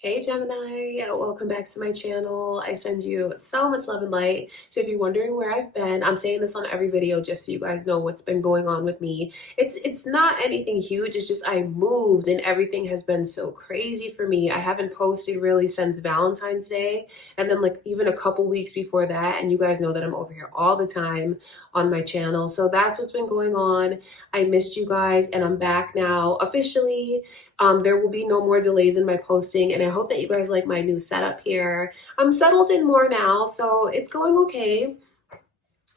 Hey Gemini, welcome back to my channel. I send you so much love and light. So if you're wondering where I've been, I'm saying this on every video just so you guys know what's been going on with me. It's not anything huge, it's just I moved and everything has been so crazy for me. I haven't posted really since Valentine's Day, and then like even a couple weeks before that, and you guys know that I'm over here all the time on my channel. So that's what's been going on. I missed you guys and I'm back now officially. There will be no more delays in my posting, and I hope that you guys like my new setup here. I'm settled in more now, so it's going okay.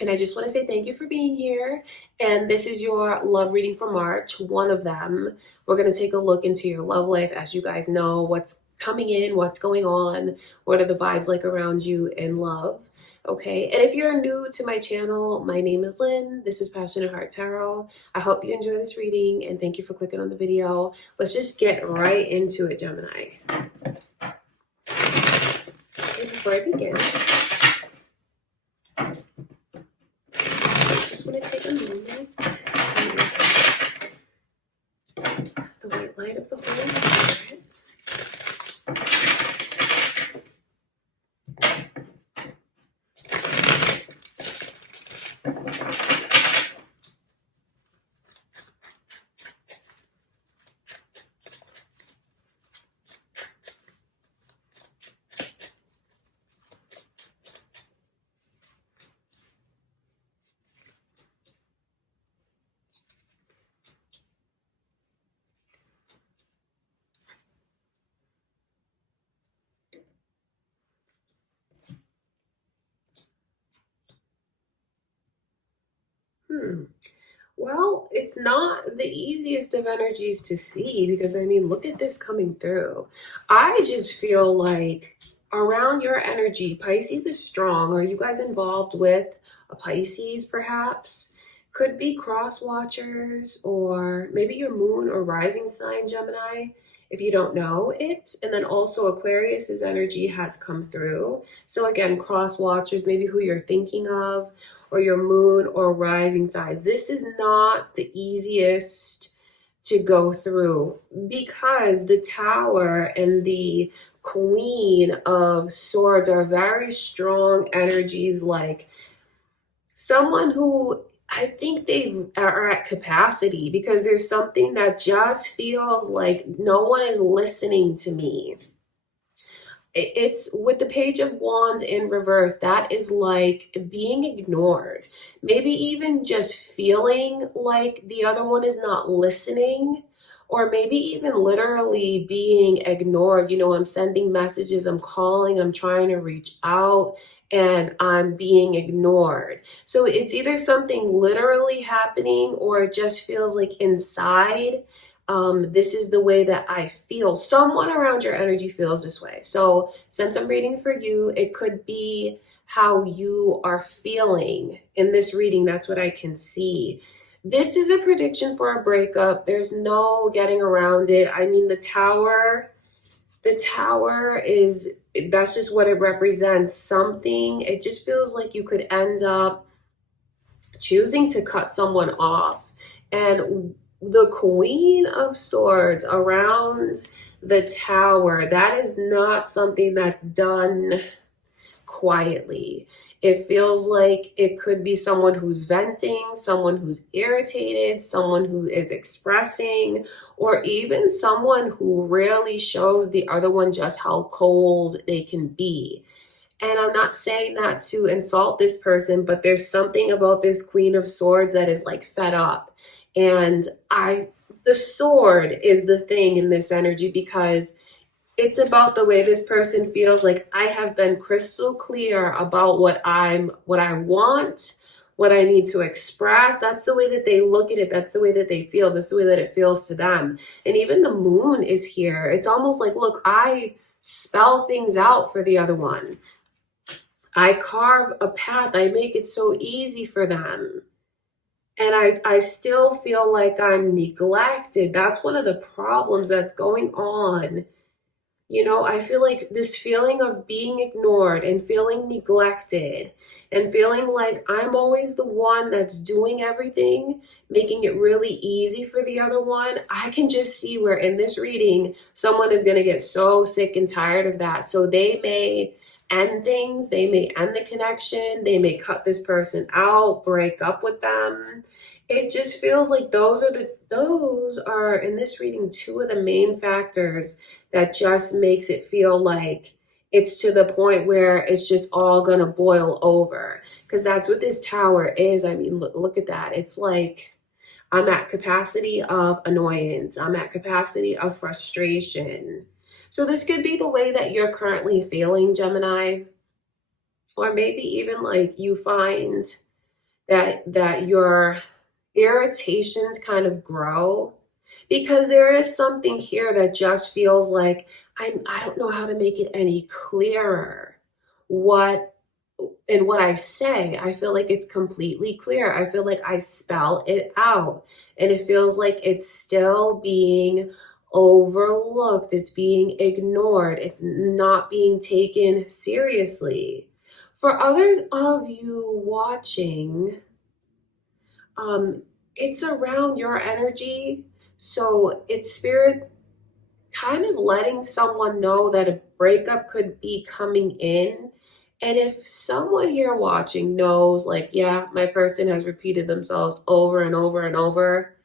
And I just want to say thank you for being here. And this is your love reading for March, one of them. We're going to take a look into your love life, as you guys know, what's coming in, what's going on, what are the vibes like around you in love. Okay, and if you're new to my channel, my name is Lynn. This is Passionate Heart Tarot. I hope you enjoy this reading and thank you for clicking on the video. Let's just get right into it, Gemini. Okay, before I begin, I just want to take a moment to the white light of the Holy Spirit. Well, it's not the easiest of energies to see because, I mean, look at this coming through. I just feel like around your energy, Pisces is strong. Are you guys involved with a Pisces, perhaps? Could be cross watchers, or maybe your moon or rising sign, Gemini, if you don't know it. And then also Aquarius's energy has come through. So again, cross watchers, maybe who you're thinking of, or your moon or rising signs. This is not the easiest to go through because the Tower and the Queen of Swords are very strong energies, like someone who I think they are at capacity, because there's something that just feels like no one is listening to me. It's with the Page of Wands in reverse, that is like being ignored. Maybe even just feeling like the other one is not listening, or maybe even literally being ignored. You know, I'm sending messages, I'm calling, I'm trying to reach out, and I'm being ignored. So it's either something literally happening or it just feels like inside, this is the way that I feel. Someone around your energy feels this way. So since I'm reading for you, it could be how you are feeling in this reading. That's what I can see. This is a prediction for a breakup. There's no getting around it. I mean, the tower is, that's just what it represents. Something, it just feels like you could end up choosing to cut someone off. And the Queen of Swords around the Tower, that is not something that's done quietly. It feels like it could be someone who's venting, someone who's irritated, someone who is expressing, or even someone who really shows the other one just how cold they can be. And I'm not saying that to insult this person, but there's something about this Queen of Swords that is like fed up. And the sword is the thing in this energy, because it's about the way this person feels like I have been crystal clear about what I want, what I need to express. That's the way that they look at it. That's the way that they feel. That's the way that it feels to them. And even the moon is here. It's almost like, look, I spell things out for the other one. I carve a path. I make it so easy for them. And I still feel like I'm neglected. That's one of the problems that's going on. You know, I feel like this feeling of being ignored and feeling neglected and feeling like I'm always the one that's doing everything, making it really easy for the other one. I can just see where in this reading, someone is going to get so sick and tired of that. So they may end things, they may end the connection, they may cut this person out, break up with them. It just feels like those are in this reading two of the main factors that just makes it feel like it's to the point where it's just all gonna boil over. Because that's what this tower is. I mean, look at that. It's like I'm at capacity of annoyance, I'm at capacity of frustration. So this could be the way that you're currently feeling, Gemini, or maybe even like you find that your irritations kind of grow because there is something here that just feels like I don't know how to make it any clearer. What what I say, I feel like it's completely clear. I feel like I spell it out and it feels like it's still being overlooked. It's being ignored. It's not being taken seriously. For others of you watching, it's around your energy. So it's spirit kind of letting someone know that a breakup could be coming in. And if someone here watching knows, like, yeah, my person has repeated themselves over and over and over,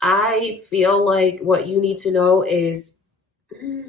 I feel like what you need to know is, do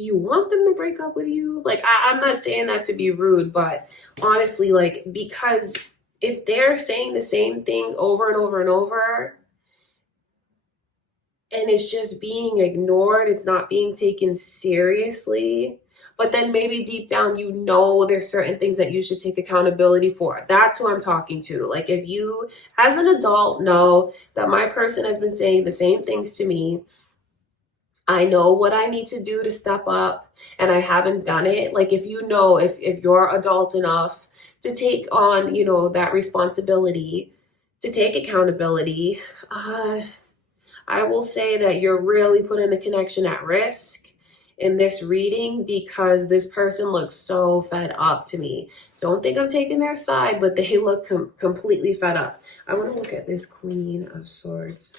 you want them to break up with you? Like, I'm not saying that to be rude, but honestly, like, because if they're saying the same things over and over and over, and it's just being ignored, it's not being taken seriously, but then maybe deep down you know there's certain things that you should take accountability for. That's who I'm talking to. Like, if you as an adult know that my person has been saying the same things to me, I know what I need to do to step up and I haven't done it. Like, if you know, if you're adult enough to take on, you know, that responsibility, to take accountability, I will say that you're really putting the connection at risk in this reading because this person looks so fed up to me. Don't think I'm taking their side, but they look completely fed up. I want to look at this Queen of Swords.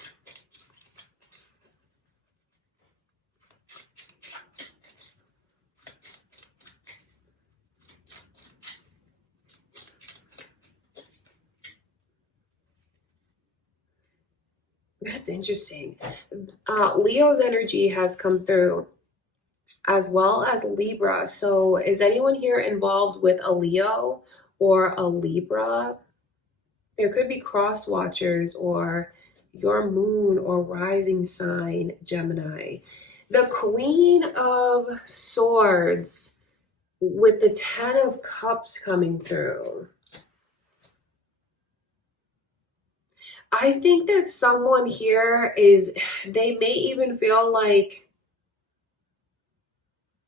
That's interesting. Leo's energy has come through as well as Libra. So is anyone here involved with a Leo or a Libra? There could be cross watchers or your moon or rising sign, Gemini. The Queen of Swords with the Ten of Cups coming through. I think that someone here they may even feel like,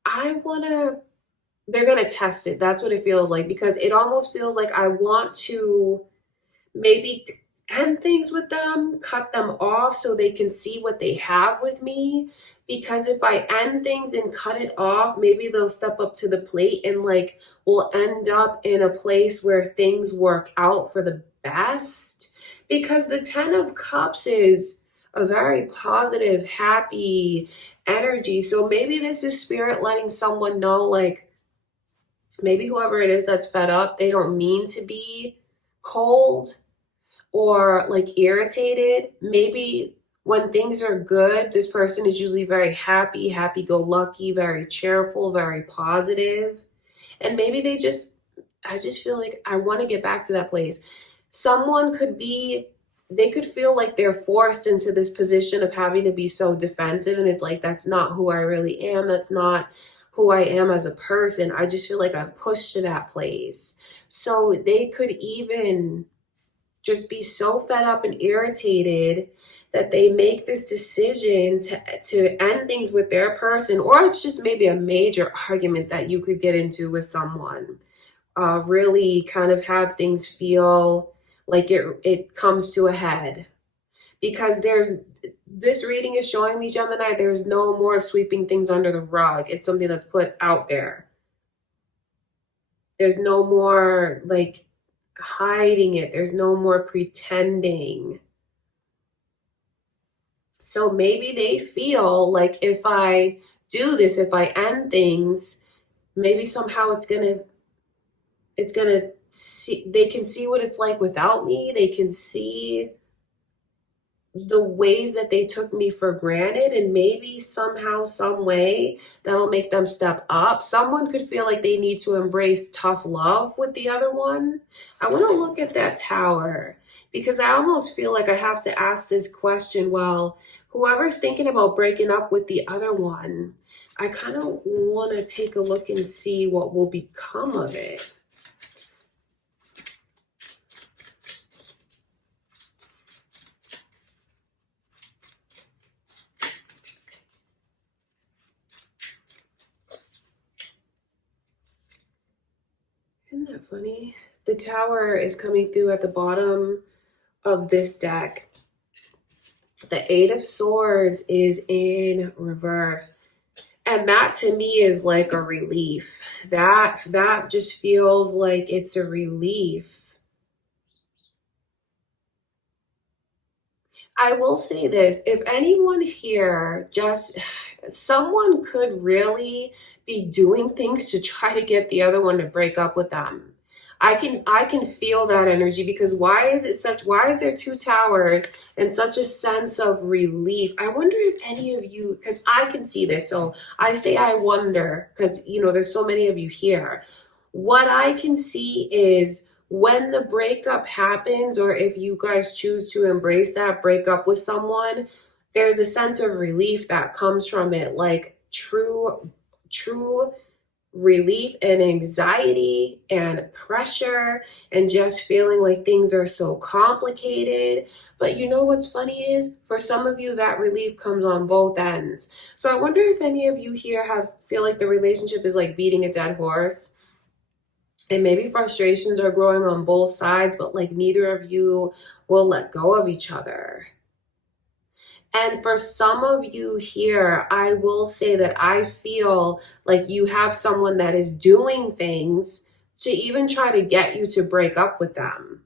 they're going to test it. That's what it feels like because it almost feels like I want to maybe end things with them, cut them off so they can see what they have with me. Because if I end things and cut it off, maybe they'll step up to the plate and like we'll end up in a place where things work out for the best. Because the Ten of Cups is a very positive, happy energy. So maybe this is spirit letting someone know, like, maybe whoever it is that's fed up, they don't mean to be cold or like irritated. Maybe when things are good, this person is usually very happy, happy-go-lucky, very cheerful, very positive. And maybe I just feel like I want to get back to that place. Someone they could feel like they're forced into this position of having to be so defensive. And it's like, that's not who I really am. That's not who I am as a person. I just feel like I'm pushed to that place. So they could even just be so fed up and irritated that they make this decision to end things with their person, or it's just maybe a major argument that you could get into with someone. Really kind of have things feel like it comes to a head because this reading is showing me, Gemini, there's no more sweeping things under the rug. It's something that's put out there. There's no more like hiding it. There's no more pretending. So maybe they feel like if I do this, if I end things, maybe somehow it's gonna see, they can see what it's like without me. They can see the ways that they took me for granted, and maybe somehow, some way, that'll make them step up. Someone could feel like they need to embrace tough love with the other one. I want to look at that Tower, because I almost feel like I have to ask this question. Well, whoever's thinking about breaking up with the other one, I kind of want to take a look and see what will become of it. Isn't that funny? The Tower is coming through at the bottom of this deck. The Eight of Swords is in reverse. And that to me is like a relief. That just feels like it's a relief. I will say this, if anyone here someone could really be doing things to try to get the other one to break up with them. I can feel that energy, because why is there two towers and such a sense of relief? I wonder if any of you, because I can see this, so I say I wonder, because there's so many of you here. What I can see is when the breakup happens, or if you guys choose to embrace that breakup with someone, there's a sense of relief that comes from it, like true relief and anxiety and pressure, and just feeling like things are so complicated. But you know what's funny is, for some of you, that relief comes on both ends. So I wonder if any of you here feel like the relationship is like beating a dead horse, and maybe frustrations are growing on both sides, but like neither of you will let go of each other. And for some of you here, I will say that I feel like you have someone that is doing things to even try to get you to break up with them.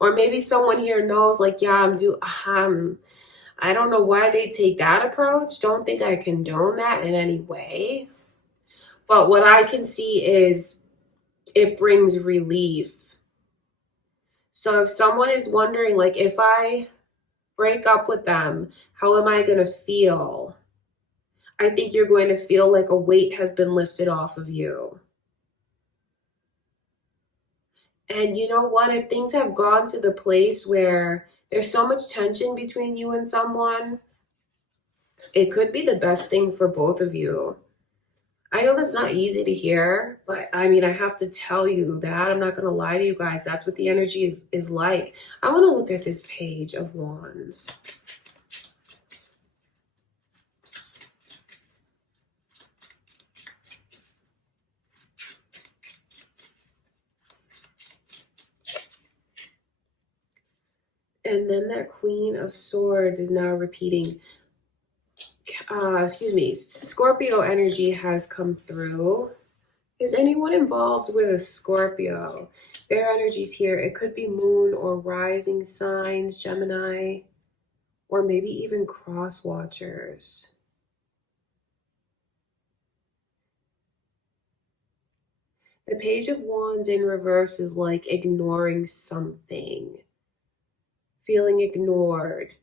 Or maybe someone here knows, like, yeah, I don't know why they take that approach. Don't think I condone that in any way. But what I can see is it brings relief. So if someone is wondering, like, if I break up with them, how am I going to feel? I think you're going to feel like a weight has been lifted off of you. And you know what? If things have gone to the place where there's so much tension between you and someone, it could be the best thing for both of you. I know that's not easy to hear, but I mean, I have to tell you that. I'm not going to lie to you guys. That's what the energy is like. I want to look at this Page of Wands. And then that Queen of Swords is now repeating. Scorpio energy has come through. Is anyone involved with a Scorpio? Their energy's here. It could be moon or rising signs, Gemini, or maybe even cross watchers. The Page of Wands in reverse is like ignoring something, feeling ignored,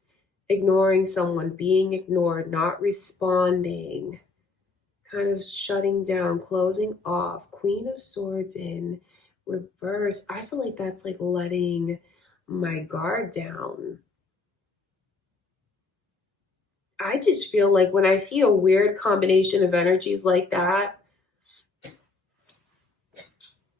ignoring someone, being ignored, not responding, kind of shutting down, closing off. Queen of Swords in reverse. I feel like that's like letting my guard down. I just feel like when I see a weird combination of energies like that,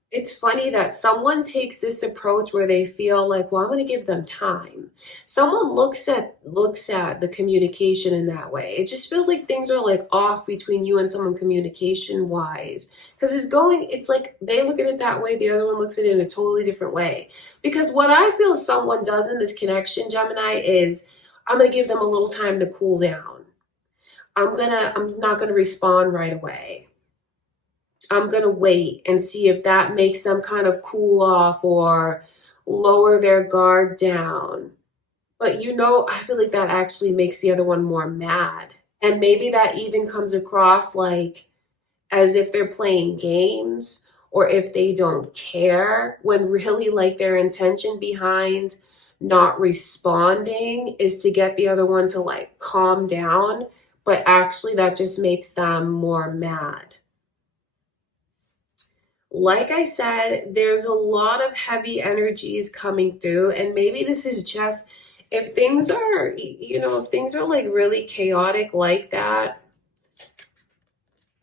it's funny that someone takes this approach where they feel like, well, I'm going to give them time. Someone looks at the communication in that way. It just feels like things are like off between you and someone communication wise. Because it's like they look at it that way. The other one looks at it in a totally different way. Because what I feel someone does in this connection, Gemini, is I'm going to give them a little time to cool down. I'm not going to respond right away. I'm going to wait and see if that makes them kind of cool off or lower their guard down. But I feel like that actually makes the other one more mad. And maybe that even comes across like as if they're playing games or if they don't care, when really like their intention behind not responding is to get the other one to like calm down, but actually that just makes them more mad. Like I said, there's a lot of heavy energies coming through, and maybe this is just if things are, if things are like really chaotic like that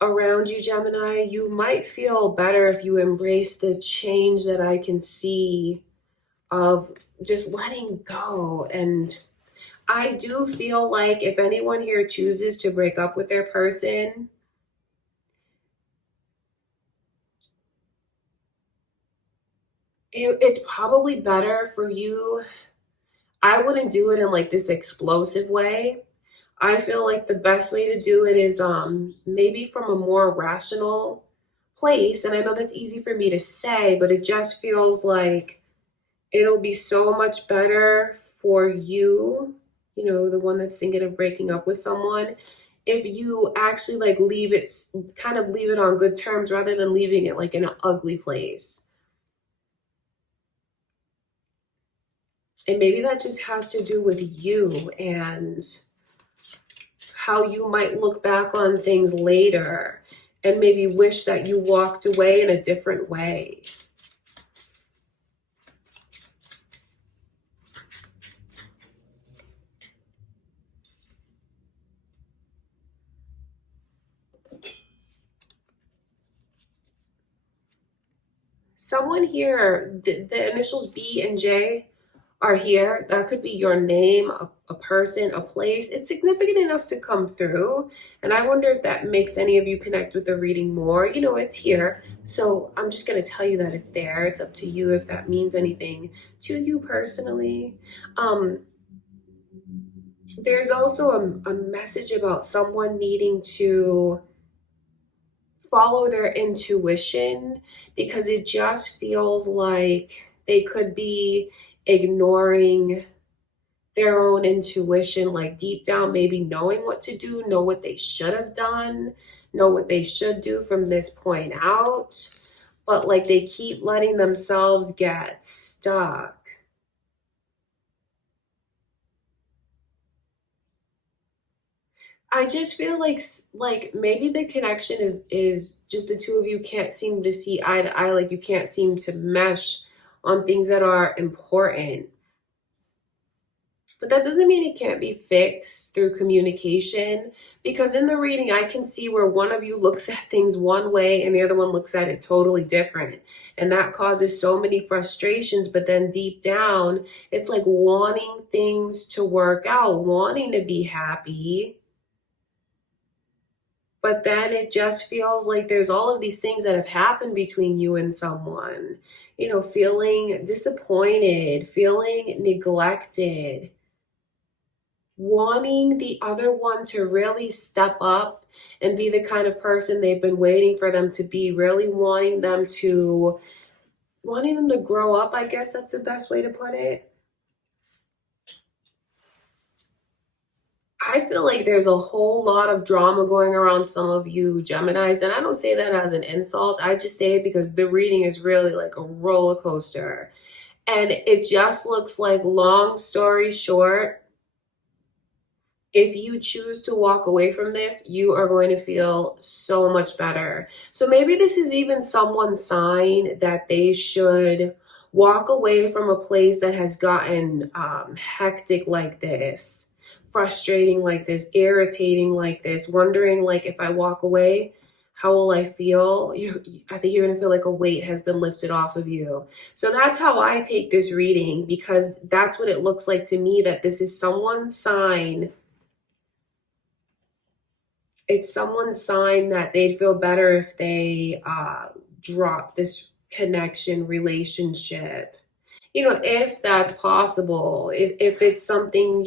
around you, Gemini, you might feel better if you embrace the change that I can see of just letting go. And I do feel like if anyone here chooses to break up with their person, it's probably better for you. I wouldn't do it in like this explosive way. I feel like the best way to do it is maybe from a more rational place. And I know that's easy for me to say, but it just feels like it'll be so much better for you, the one that's thinking of breaking up with someone, if you actually like leave it on good terms rather than leaving it like in an ugly place. And maybe that just has to do with you and how you might look back on things later and maybe wish that you walked away in a different way. Someone here, the initials B and J are here. That could be your name, a person, a place. It's significant enough to come through. And I wonder if that makes any of you connect with the reading more. It's here. So I'm just going to tell you that it's there. It's up to you if that means anything to you personally. There's also a message about someone needing to follow their intuition because it just feels like they could be ignoring their own intuition, like deep down, maybe knowing what to do, know what they should have done, know what they should do from this point out, but like they keep letting themselves get stuck. I just feel like maybe the connection is just the two of you can't seem to see eye to eye, like you can't seem to mesh on things that are important. But that doesn't mean it can't be fixed through communication, because in the reading I can see where one of you looks at things one way and the other one looks at it totally different. And that causes so many frustrations, but then deep down it's like wanting things to work out, wanting to be happy. But then it just feels like there's all of these things that have happened between you and someone, feeling disappointed, feeling neglected, wanting the other one to really step up and be the kind of person they've been waiting for them to be, really wanting them to grow up, I guess that's the best way to put it. I feel like there's a whole lot of drama going around some of you Geminis, and I don't say that as an insult. I just say it because the reading is really like a roller coaster. And it just looks like, long story short, if you choose to walk away from this, you are going to feel so much better. So maybe this is even someone's sign that they should walk away from a place that has gotten hectic like this, frustrating like this, irritating like this, wondering like, if I walk away, how will I feel? I think you're going to feel like a weight has been lifted off of you. So that's how I take this reading, because that's what it looks like to me, that this is someone's sign. It's someone's sign that they'd feel better if they drop this connection, relationship. if that's possible, if it's something,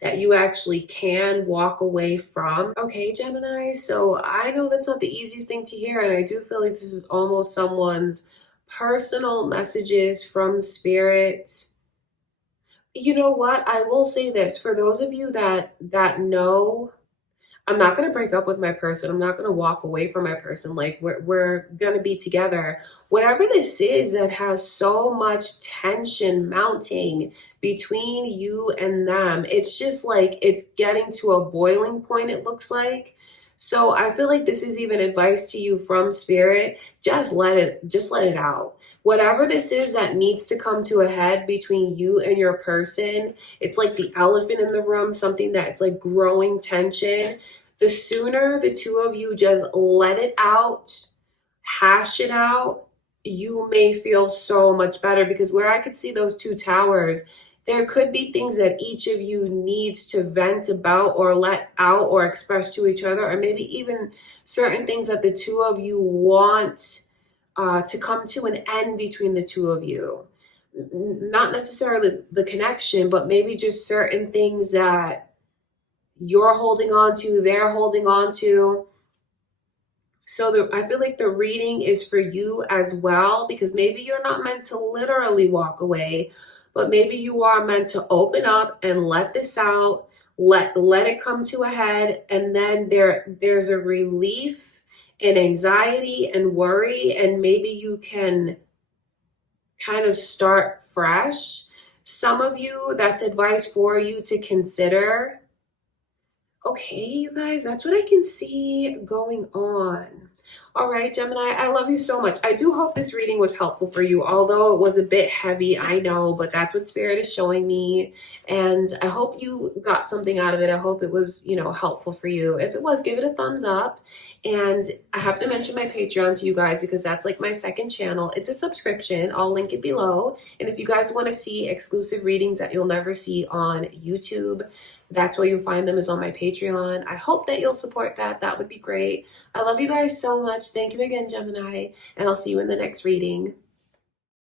that you actually can walk away from. Okay, Gemini, so I know that's not the easiest thing to hear, and I do feel like this is almost someone's personal messages from spirit. You know what? I will say this for those of you that know I'm not going to break up with my person. I'm not going to walk away from my person. Like we're going to be together. Whatever this is that has so much tension mounting between you and them, it's just like it's getting to a boiling point, it looks like. So I feel like this is even advice to you from spirit. Just let it out. Whatever this is that needs to come to a head between you and your person, it's like the elephant in the room, something that's like growing tension. The sooner the two of you just let it out, hash it out, you may feel so much better, because where I could see those two towers, there could be things that each of you needs to vent about or let out or express to each other, or maybe even certain things that the two of you want to come to an end between the two of you. Not necessarily the connection, but maybe just certain things that you're holding on to, they're holding on to. So I feel like the reading is for you as well, because maybe you're not meant to literally walk away, but maybe you are meant to open up and let this out, let it come to a head, and then there's a relief and anxiety and worry, and maybe you can kind of start fresh. Some of you, that's advice for you to consider. Okay, you guys, that's what I can see going on. All right, Gemini, I love you so much. I do hope this reading was helpful for you, although it was a bit heavy, I know, but that's what Spirit is showing me. And I hope you got something out of it. I hope it was, helpful for you. If it was, give it a thumbs up. And I have to mention my Patreon to you guys, because that's like my second channel. It's a subscription. I'll link it below. And if you guys want to see exclusive readings that you'll never see on YouTube, that's where you'll find them, is on my Patreon. I hope that you'll support that. That would be great. I love you guys so much. Thank you again, Gemini, and I'll see you in the next reading.